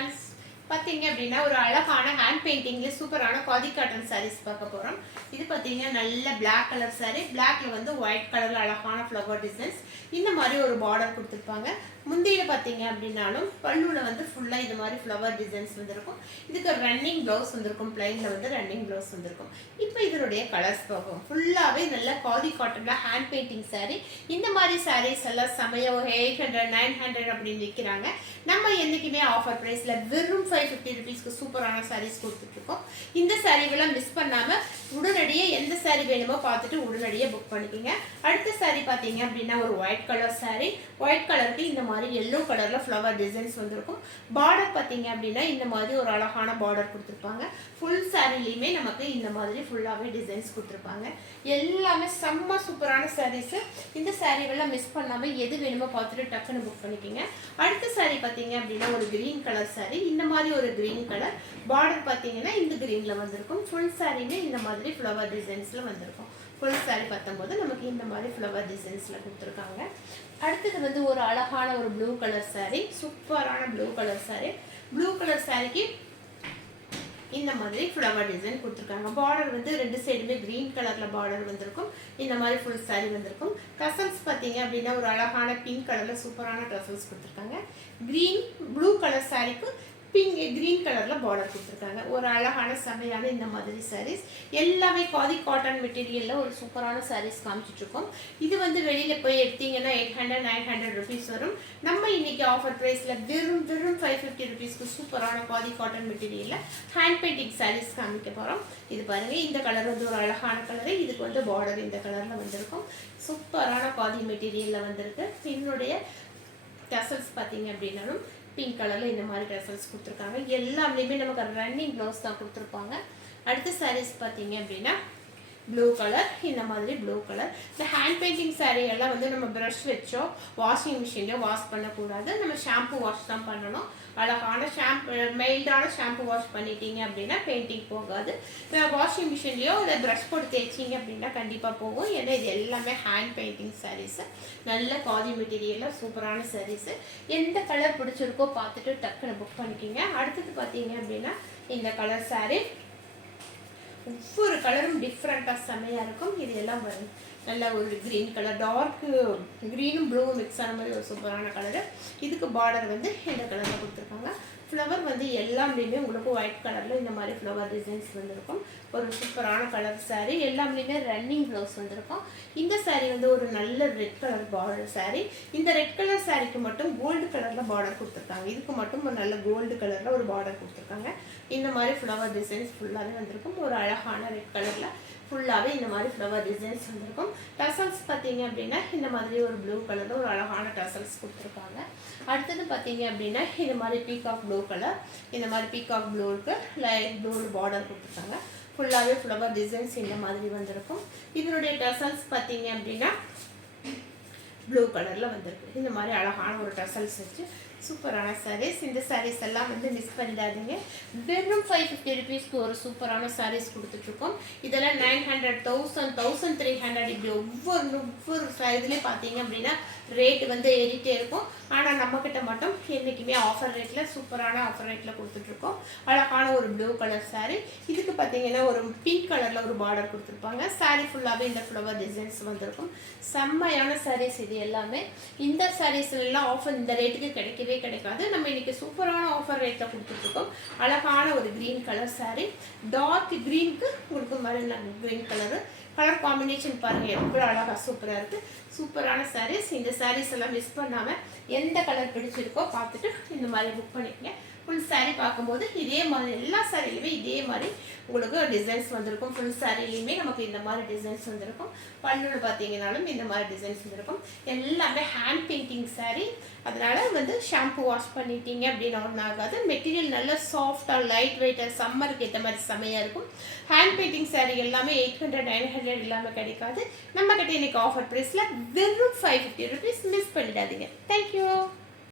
Friends, பார்த்தீங்க அப்படின்னா ஒரு அழகான ஹேண்ட் பெயிண்டிங்ல சூப்பரான காதி காட்டன் sarees பார்க்க போறோம். இது பார்த்தீங்கன்னா நல்ல Black கலர் saree. Blackல வந்து ஒயிட் கலர்ல அழகான ஃப்ளவர் டிசைன்ஸ். இந்த மாதிரி ஒரு பார்டர் கொடுத்துருப்பாங்க. முந்தியில பார்த்தீங்க அப்படின்னாலும் பல்லுல வந்து ஃபுல்லா இது மாதிரி ஃப்ளவர் டிசைன்ஸ் வந்திருக்கும். இதுக்கு ரன்னிங் ப்ளவுஸ் வந்திருக்கும். பிளைன்ல வந்து ரன்னிங் ப்ளவுஸ் வந்திருக்கும். இப்போ இதனுடைய கலர்ஸ் பார்ப்போம். ஃபுல்லாவே நல்ல காதி காட்டன்ல ஹேண்ட் பெயிண்டிங் saree. இந்த மாதிரி sarees எல்லாம் சமயம் 800 900 அப்படின்னு விற்கிறாங்க. நம்ம என்னைக்குமே ஆஃபர் பிரைஸ்ல வெறும் 550 rupeesக்கு சூப்பரான sarees கொடுத்துட்டு இருக்கோம். இந்த சாரீகளை மிஸ் பண்ணாம உடனடியே எந்த saree வேணுமோ பார்த்துட்டு உடனடியே புக் பண்ணிக்கோங்க. அடுத்த saree பார்த்தீங்க அப்படின்னா ஒரு ஒயிட் கலர் saree. ஒயிட் கலருக்கு இந்த மாதிரி yellow கலர்ல ஃப்ளவர் டிசைன்ஸ் வந்திருக்கும். பார்டர் பார்த்தீங்க அப்படின்னா இந்த மாதிரி ஒரு அழகான பார்டர் கொடுத்துருப்பாங்க. ஃபுல் சாரிலையுமே நமக்கு இந்த மாதிரி ஃபுல்லாவே டிசைன்ஸ் கொடுத்துருப்பாங்க. எல்லாமே செம்ம சூப்பரான sarees. இந்த சாரீகளை மிஸ் பண்ணாம எது வேணுமோ பார்த்துட்டு டக்குன்னு புக் பண்ணிக்கோங்க. அடுத்த saree பார்த்தீங்க அப்படின்னா ஒரு கிரீன் கலர் saree. இந்த மாதிரி ஒரு கிரீன் கலர் பார்டர் பார்த்தீங்கன்னா இந்த கிரீன்ல வந்திருக்கும். ஃபுல் சாரியுமே இந்த மாதிரி ஃப்ளவர் டிசைன்ஸ்ல வந்திருக்கும். ஃபுல் saree பார்க்கும்போது நமக்கு இந்த மாதிரி ஃப்ளவர் டிசைன்ஸ்ல கொடுத்துருக்காங்க. அடுத்தது வந்து ஒரு அழகான ஒரு ப்ளூ கலர் saree. சூப்பரான blue colour saree. Blue colour சாரிக்கு இந்த மாதிரி ஃப்ளவர் டிசைன் கொடுத்துருக்காங்க. பார்டர் வந்து ரெண்டு சைடுமே கிரீன் கலர்ல பார்டர் வந்திருக்கும். இந்த மாதிரி ஃபுல் saree வந்திருக்கும். டசல்ஸ் பார்த்தீங்க அப்படின்னா ஒரு அழகான பிங்க் கலர்ல சூப்பரான டசல்ஸ் கொடுத்துருக்காங்க. கிரீன் ப்ளூ கலர் சாரிக்கு கிரீன் கலர்ல பார்டர் கொடுத்துருக்காங்க. ஒரு அழகான செமையான இந்த மாதிரி sarees எல்லாமே காதி காட்டன் மெட்டீரியல்ல ஒரு சூப்பரான sarees காமிச்சிட்டு இருக்கோம். இது வந்து வெளியில போய் எடுத்தீங்கன்னா 800 900 rupees வரும். நம்ம இன்னைக்கு ஆஃபர் பிரைஸ்ல வெறும் 550 rupeesக்கு சூப்பரான காதி காட்டன் மெட்டீரியல்ல ஹேண்ட் பெயிண்டிங் sarees காமிக்க போறோம். இது பாருங்க, இந்த கலர் வந்து ஒரு அழகான கலர். இதுக்கு வந்து பார்டர் இந்த கலர்ல வந்திருக்கும். சூப்பரான காதி மெட்டீரியல்ல வந்திருக்கு. என்னுடைய டசல்ஸ் பார்த்தீங்க அப்படின்னாலும் பிங்க் கலர்ல இந்த மாதிரி டசல்ஸ் கொடுத்துருக்காங்க. எல்லாமே நமக்கு ரன்னிங் ப்ளவுஸ் தான் கொடுத்துருப்பாங்க. அடுத்த sarees பார்த்தீங்க அப்படின்னா ப்ளூ கலர். இந்த மாதிரி ப்ளூ கலர். இந்த ஹேண்ட் பெயிண்டிங் saree எல்லாம் வந்து நம்ம ப்ரஷ் வச்சோ வாஷிங் மிஷின்ல வாஷ் பண்ணக்கூடாது. நம்ம ஷாம்பு வாஷ் தான் பண்ணணும். அழகான மைல்டான ஷாம்பு வாஷ் பண்ணிட்டீங்க அப்படின்னா பெயிண்டிங் போகாது. வாஷிங் மிஷின்லையோ இல்லை ப்ரஷ் போட்டு தேய்ச்சிங்க அப்படின்னா கண்டிப்பாக போகும். ஏன்னா இது எல்லாமே ஹேண்ட் பெயிண்டிங் sarees. நல்ல காதி மெட்டீரியலில் சூப்பரான sarees. எந்த கலர் பிடிச்சிருக்கோ பார்த்துட்டு டக்குன்னு புக் பண்ணிக்கிங்க. அடுத்தது பார்த்தீங்க அப்படின்னா இந்த கலர் saree. ஒவ்வொரு கலரும் டிஃப்ரெண்ட்டாக செம்மையாக இருக்கும். இது எல்லாம் வரும் நல்ல ஒரு க்ரீன் கலர், டார்க் க்ரீனும் ப்ளூவும் மிக்ஸ் ஆன மாதிரி ஒரு சூப்பரான கலரு. இதுக்கு பார்டர் வந்து இந்த கலரில் கொடுத்துருக்காங்க. ஃப்ளவர் வந்து எல்லாமே உங்களுக்கு ஒயிட் கலரில் இந்த மாதிரி ஃப்ளவர் டிசைன்ஸ் வந்திருக்கும். ஒரு சூப்பரான கலர் saree. எல்லாமே ரன்னிங் ப்ளவுஸ் வந்திருக்கும். இந்த saree வந்து ஒரு நல்ல ரெட் கலர் பார்டர் saree. இந்த ரெட் கலர் சாரிக்கு மட்டும் கோல்டு கலரில் பார்டர் கொடுத்துருக்காங்க. இதுக்கு மட்டும் ஒரு நல்ல கோல்டு கலரில் ஒரு பார்டர் கொடுத்துருக்காங்க. இந்த மாதிரி ஃப்ளவர் டிசைன்ஸ் ஃபுல்லாகவே வந்திருக்கும். ஒரு அழகான ரெட் கலரில் ஃபுல்லாகவே இந்த மாதிரி ஃப்ளவர் டிசைன்ஸ் வந்திருக்கும். டசல்ஸ் பார்த்தீங்க அப்படின்னா இந்த மாதிரி ஒரு ப்ளூ கலரில் ஒரு அழகான டசல்ஸ் கொடுத்துருக்காங்க. அடுத்தது பார்த்தீங்க அப்படின்னா இந்த மாதிரி பீகாக் ப்ளூ கலர். இந்த மாதிரி பீகாக் ப்ளூவுக்கு லைட் ப்ளூ பார்டர் கொடுத்துருக்காங்க. ஃபுல்லாகவே ஃப்ளவர் டிசைன்ஸ் இந்த மாதிரி வந்திருக்கும். இதனுடைய டசல்ஸ் பார்த்தீங்க அப்படின்னா ப்ளூ கலரில் வந்திருக்கு. இந்த மாதிரி அழகான ஒரு டசல்ஸ் வச்சு சூப்பரான sarees. இந்த sarees எல்லாம் வந்து மிஸ் பண்ணிடாதீங்க. வெறும் 550 rupeesக்கு ஒரு சூப்பரான sarees கொடுத்துட்ருக்கோம். இதெல்லாம் 900 1000 1300 இப்படி ஒவ்வொரு இதுலேயும் பார்த்தீங்க அப்படின்னா ரேட் வந்து ஏறிட்டே இருக்கும். ஆனால் நம்மக்கிட்ட மட்டும் என்றைக்குமே ஆஃபர் ரேட்டில் சூப்பரான ஆஃபர் ரேட்டில் கொடுத்துட்ருக்கோம். அழகான ஒரு ப்ளூ கலர் saree. இதுக்கு பார்த்தீங்கன்னா ஒரு பிங்க் கலரில் ஒரு பார்டர் கொடுத்துருப்பாங்க. saree ஃபுல்லாகவே இந்த ஃப்ளவர் டிசைன்ஸ் வந்திருக்கும். செம்மையான sarees இது எல்லாமே. இந்த sarees எல்லாம் ஆஃபர் இந்த ரேட்டுக்கு கிடைக்காது. நம்ம இன்னைக்கு சூப்பரான ஆஃபர் ரேட்ல கொடுத்துட்ருக்கோம். அழகான ஒரு கிரீன் கலர் saree. டார்க் கிரீனுக்கு உங்களுக்கு மாதிரி கிரீன் கலர் காம்பினேஷன் பாருங்க, எவ்வளோ அழகா சூப்பராக இருக்கு. சூப்பரான sarees. இந்த sarees எல்லாம் மிஸ் பண்ணாம எந்த கலர் பிடிச்சிருக்கோ பார்த்துட்டு இந்த மாதிரி புக் பண்ணிக்கங்க. ஃபுல் saree பார்க்கும்போது இதே மாதிரி எல்லா சாரிலையுமே இதே மாதிரி உங்களுக்கு டிசைன்ஸ் வந்திருக்கும். ஃபுல் சாரிலையுமே நமக்கு இந்த மாதிரி டிசைன்ஸ் வந்திருக்கும். பல்லுல பார்த்தீங்கன்னாலும் இந்த மாதிரி டிசைன்ஸ் வந்திருக்கும். எல்லாமே ஹேண்ட் பெயிண்டிங் saree. அதனால வந்து ஷாம்பு வாஷ் பண்ணிட்டீங்க அப்படின்னு ஒன்றும் ஆகாது. மெட்டீரியல் நல்ல சாஃப்டாக லைட் வெயிட்டாக சம்மருக்கு ஏற்ற மாதிரி செமையாக இருக்கும். ஹேண்ட் பெயிண்டிங் saree எல்லாமே 800 900 எல்லாமே கிடைக்காது. நம்ம கிட்ட இன்னைக்கு ஆஃபர் ப்ரைஸில் வெறும் 550 rupees. மிஸ் பண்ணிடாதீங்க. தேங்க்யூ.